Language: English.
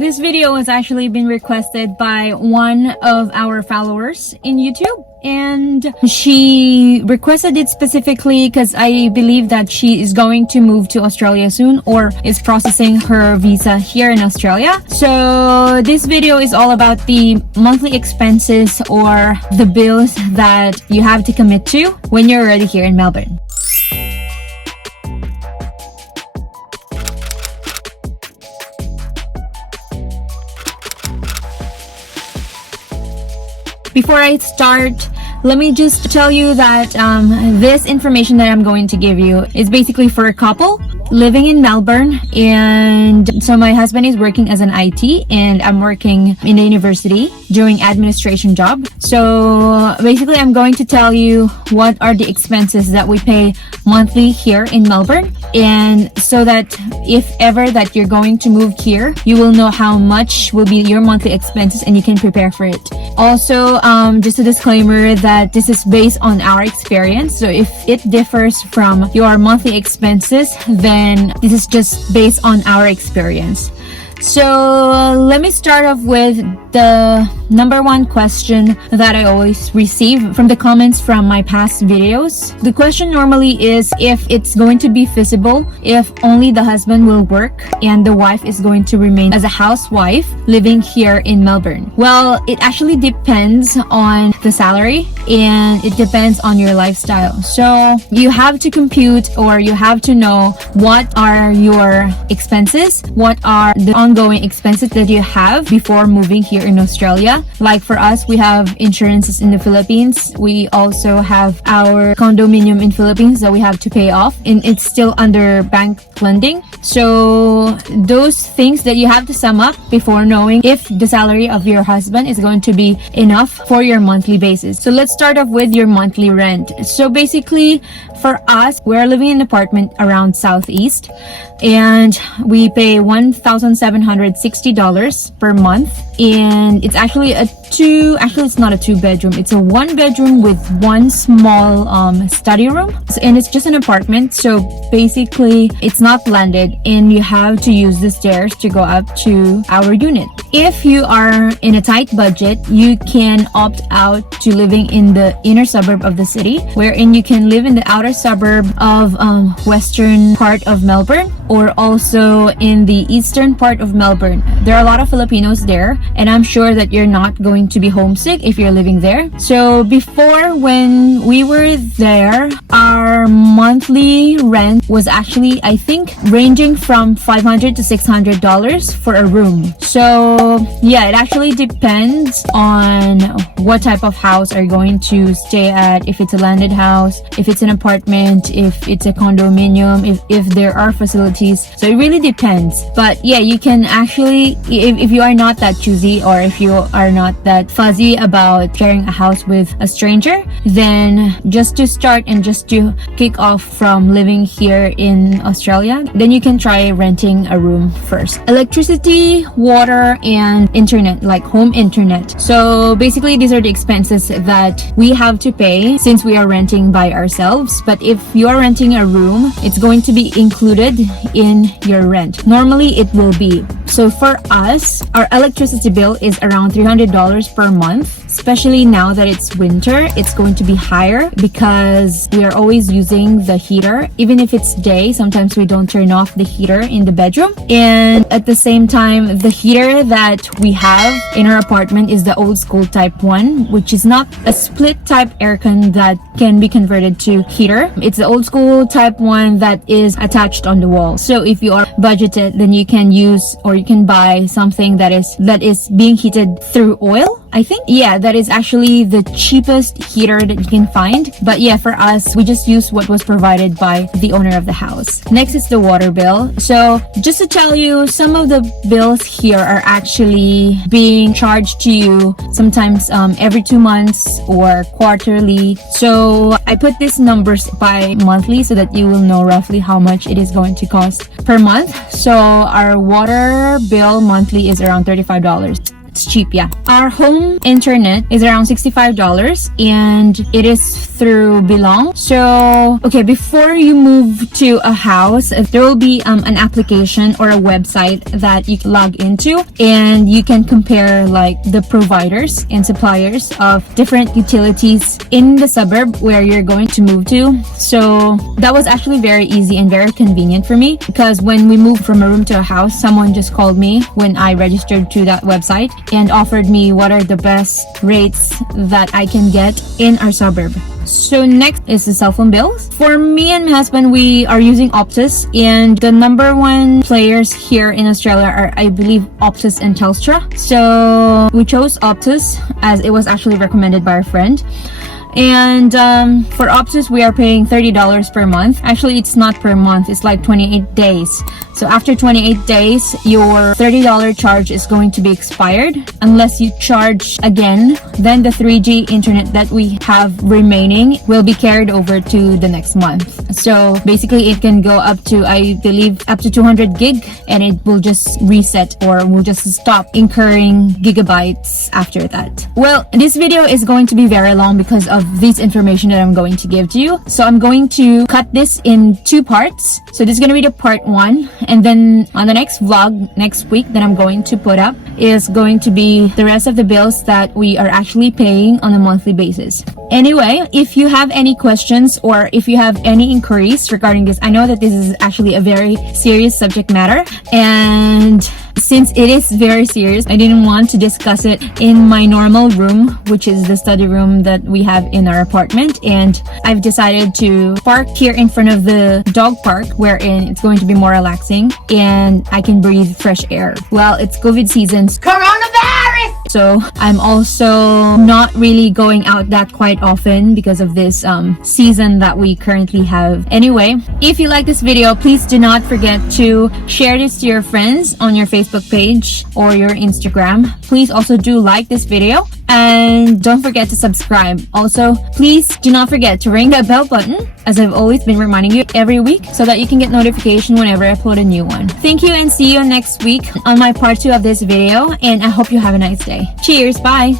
This video has actually been requested by one of our followers in YouTube, and she requested it specifically because I believe that she is going to move to Australia soon or is processing her visa here in Australia. So this video is all about the monthly expenses or the bills that you have to commit to when you're already here in Melbourne. Before I start, let me just tell you that this information that I'm going to give you is basically for a couple living in Melbourne. And so my husband is working as an IT and I'm working in the university doing administration job. So basically I'm going to tell you what are the expenses that we pay monthly here in Melbourne, and so that if ever that you're going to move here, you will know how much will be your monthly expenses and you can prepare for it. Also, just a disclaimer that this is based on our experience. So if it differs from your monthly expenses, then this is just based on our experience. So let me start off with the number one question that I always receive from the comments from my past videos. The question normally is if it's going to be feasible if only the husband will work and the wife is going to remain as a housewife living here in Melbourne. Well, it actually depends on the salary and it depends on your lifestyle. So you have to compute, or you have to know what are your expenses, what are the ongoing expenses that you have before moving here in Australia. Like for us, we have insurances in the Philippines. We also have our condominium in Philippines that we have to pay off, and it's still under bank lending. So those things that you have to sum up before knowing if the salary of your husband is going to be enough for your monthly basis. So let's start off with your monthly rent. So basically for us, we're living in an apartment around Southeast and we pay $1,760 per month, and it's actually it's not a two-bedroom, it's a one-bedroom with one small study room. And it's just an apartment, so basically it's not landed and you have to use the stairs to go up to our unit. If you are in a tight budget, you can opt out to living in the inner suburb of the city, wherein you can live in the outer suburb of western part of Melbourne, or also in the eastern part of Melbourne. There are a lot of Filipinos there, and I'm sure that you're not going to be homesick if you're living there. So before, when we were there, our monthly rent was actually, I think, ranging from $500 to $600 for a room. So yeah, it actually depends on what type of house are you going to stay at, if it's a landed house, if it's an apartment, if it's a condominium, if there are facilities. So it really depends. But yeah, you can actually, if you are not that choosy, or if you are not that fuzzy about sharing a house with a stranger, then just to start and just to kick off from living here in Australia, then you can try renting a room first. Electricity, water, and internet, like home internet. So basically these are the expenses that we have to pay since we are renting by ourselves. But if you are renting a room, it's going to be included in your rent. Normally it will be. So for us, our electricity bill is around $300 per month. Especially now that it's winter, it's going to be higher because we are always using the heater. Even if it's day, sometimes we don't turn off the heater in the bedroom. And at the same time, the heater that we have in our apartment is the old school type one, which is not a split type aircon that can be converted to heater. It's the old school type one that is attached on the wall. So if you are budgeted, then you can use, or you can buy something that is being heated through oil, I think. Yeah, that is actually the cheapest heater that you can find. But yeah, for us, we just use what was provided by the owner of the house. Next is the water bill. So just to tell you, some of the bills here are actually being charged to you sometimes every 2 months or quarterly. So I put these numbers by monthly so that you will know roughly how much it is going to cost per month. So our water bill monthly is around $35. It's cheap, yeah. Our home internet is around $65 and it is through Belong. So, okay, before you move to a house, there will be an application or a website that you can log into, and you can compare like the providers and suppliers of different utilities in the suburb where you're going to move to. So that was actually very easy and very convenient for me, because when we moved from a room to a house, someone just called me when I registered to that website and offered me what are the best rates that I can get in our suburb. So next is the cell phone bills. For me and my husband, we are using Optus, and the number one players here in Australia are, I believe, Optus and Telstra. So we chose Optus as it was actually recommended by a friend. And for Optus, we are paying $30 per month. Actually, it's not per month, it's like 28 days. So after 28 days, your $30 charge is going to be expired. Unless you charge again, then the 3G internet that we have remaining will be carried over to the next month. So basically, it can go up to, I believe, up to 200 gig, and it will just reset or will just stop incurring gigabytes after that. Well, this video is going to be very long because of this information that I'm going to give to you. So I'm going to cut this in 2 parts. So this is going to be the part 1. And then on the next vlog next week that I'm going to put up is going to be the rest of the bills that we are actually paying on a monthly basis. Anyway, if you have any questions or if you have any inquiries regarding this, I know that this is actually a very serious subject matter, and since it is very serious, I didn't want to discuss it in my normal room, which is the study room that we have in our apartment. And I've decided to park here in front of the dog park, wherein it's going to be more relaxing and I can breathe fresh air. Well, it's COVID season. Coronavirus! So I'm also not really going out that quite often because of this season that we currently have. Anyway, if you like this video, please do not forget to share this to your friends on your Facebook page or your Instagram. Please also do like this video, and don't forget to subscribe. Also, please do not forget to ring that bell button, as I've always been reminding you every week, so that you can get notification whenever I upload a new one. Thank you, and see you next week on my part 2 of this video, and I hope you have a nice day. Cheers, bye!